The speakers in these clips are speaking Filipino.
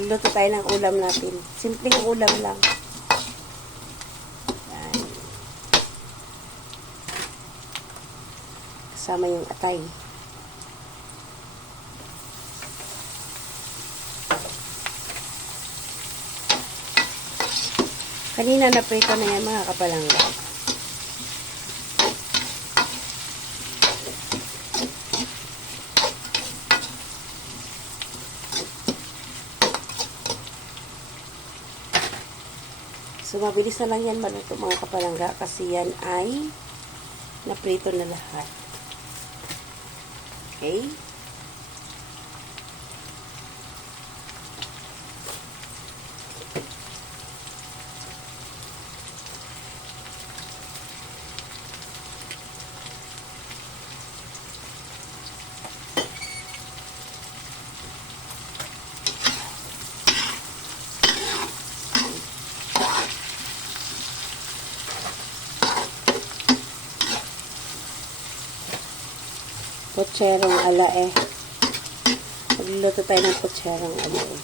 Luluto tayo ng ulam natin. Simpleng ulam lang. Yan. Kasama yung atay. Kanina na prito na yan mga kapalangga. So, mabilis na lang yan maluto mga kapalangga kasi yan ay naprito na lahat. Okay? Potserong ala eh. Magluluto tayo ng potserong ala eh.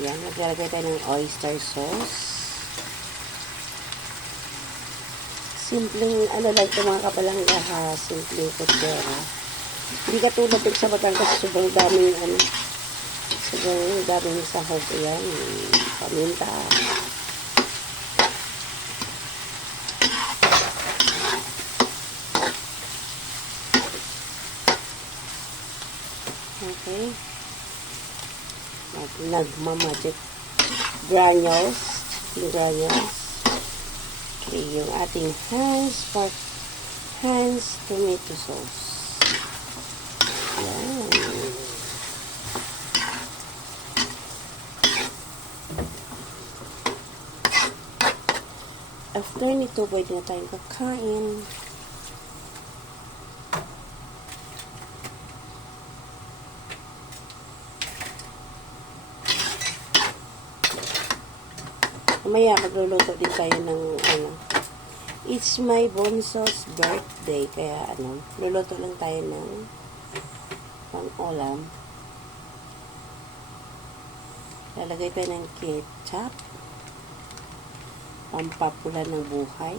Yan, maglalagay tayo ng oyster sauce. Simpleng ano lang ito mga kapalangga ha. Simpleng kutsera. Hindi katulad yung sa Batangas. Sobrang daming ano. Sobrang daming sahog. Ayan. Paminta. Okay. Nagmamagic granules. Yung granules. Okay, yung ating Heinz tomato sauce. Yan. After nito, pwede na tayong kakain. Mamaya, magluluto din tayo ng ano. It's my bunso's birthday. Kaya ano, luluto lang tayo ng pang-ulam. Lalagay tayo ng ketchup. Pampapula ng buhay.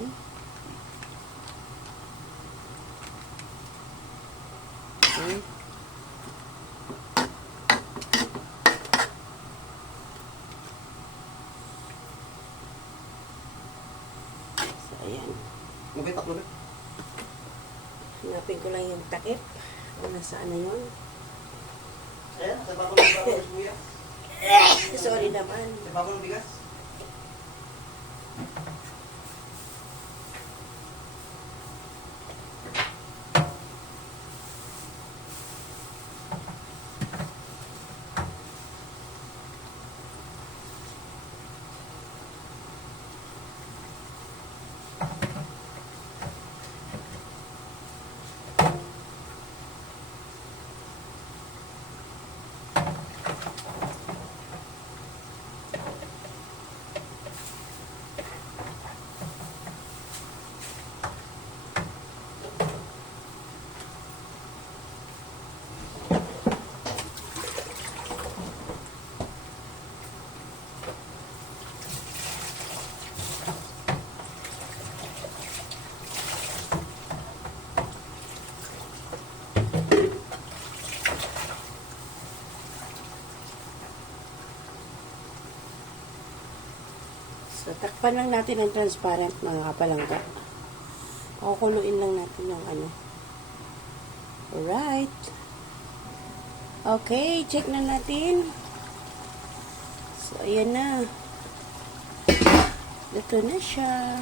Okay. Ayan. Lupit. Hanapin ko lang yung takip. Kung nasaan na yun. Ayan, sa baba ng bigas, kuya. Sorry naman. Sa baba ng bigas. So, takpan lang natin ng transparent mga kapalangga. Kukuluin lang natin yung ano. Alright. Okay, check na natin. So, ayan na. Ito na siya.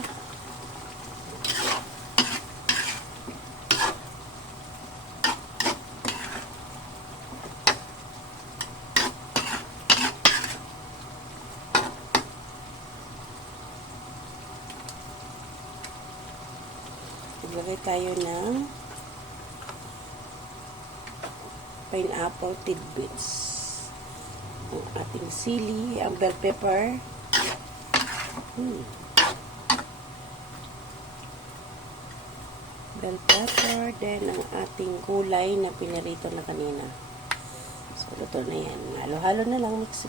Maglagay tayo ng pineapple tidbits. ang ating sili, ang bell pepper. Bell pepper, then ang ating gulay na pinirito na kanina. So, luto na yan. Halo-halo na lang, mix.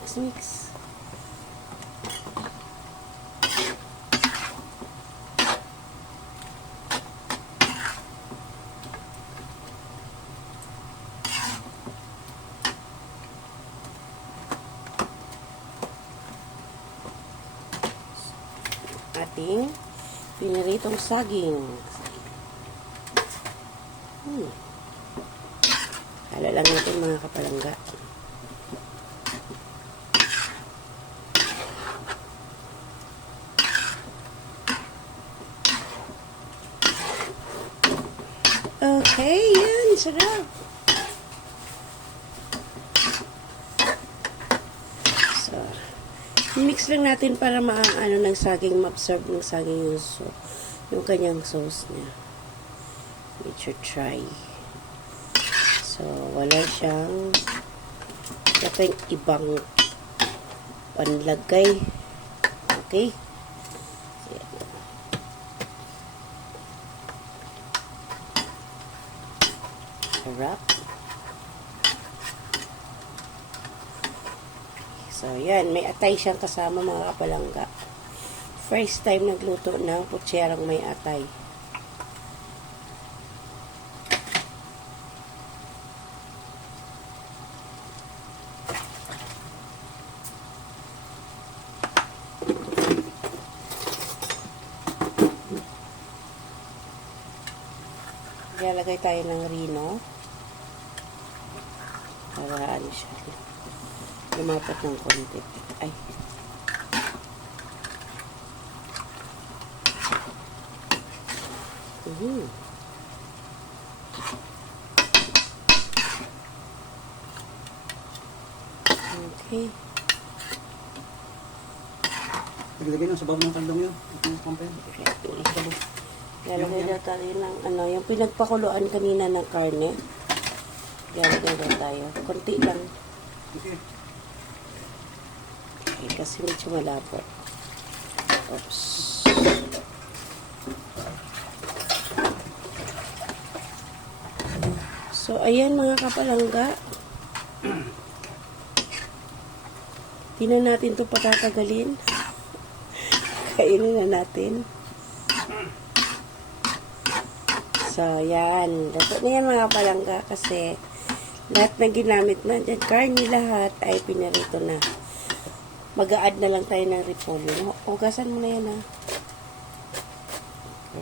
Ating piniritong saging. Halo lang natin mga kapalangga. Okay, yan. Sarap. So, mix lang natin para maano ng saging, ma-absorb ng saging yung kanyang sauce niya. Medyo try. So, wala siyang dating ibang panlagay. Okay? Sarap. So, yan. May atay siyang kasama mga kapalangga. First time nagluto ng putserang may atay. Ilalagay tayo ng rino para ano siya, lumapat ng konti. Ay. Okay. Lagyan ng sabaw ng kandong yun. Itong kampay. Okay. Lalagay daw tayo ng ano, yung pinagpakuluan kanina ng karne. Lalagay daw tayo. Konti lang. Okay. Okay, kasi medyo malabo. Oops. So, ayan mga kapalangga. Di na natin ito patatagalin. Kainin na natin. So, yan. Dapat na yan mga kapalangga kasi lahat na ginamit na dyan, karne lahat ay pinarito na. Mag-a-add na lang tayo ng repolyo. Hugasan mo na yan ha.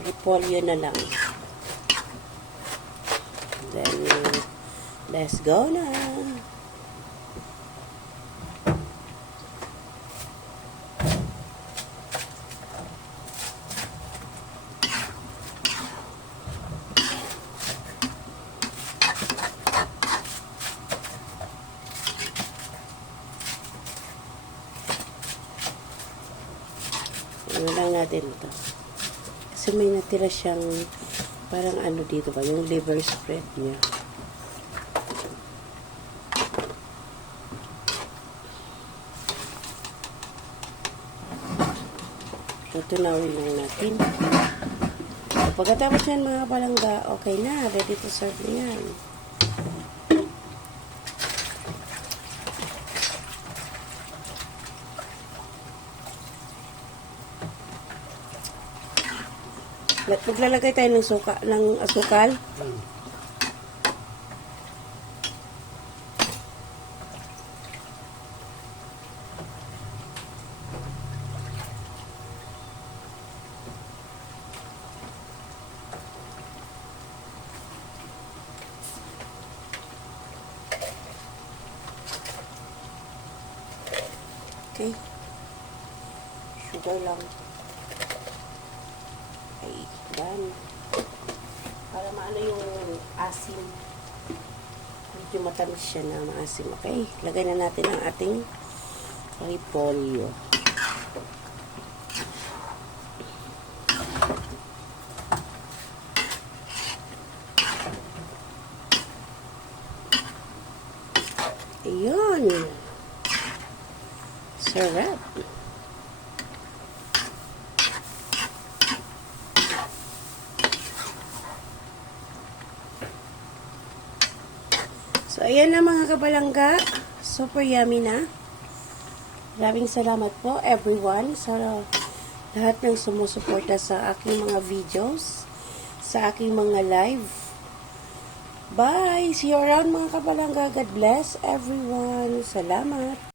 Repolyo na lang. Then, let's go na. Ano lang natin ito. Kasi may natira siyang parang ano dito ba, yung liver spread niya. Tutunawin lang natin. So, pagkatapos yan mga palangga, okay na. Ready to serve na yan. Maglalagay tayo ng asukal. Okay. Sugar lang. Okay, done. Para maano yung asim. Medyo matamis siya na maasim. Okay, lagay na natin ang ating repolyo. Ayun. Sarap. So, ayan na mga kabalangga. Super yummy na. Maraming salamat po everyone sa lahat ng sumusuporta sa aking mga videos, sa aking mga live. Bye! See you around mga kabalangga. God bless everyone. Salamat.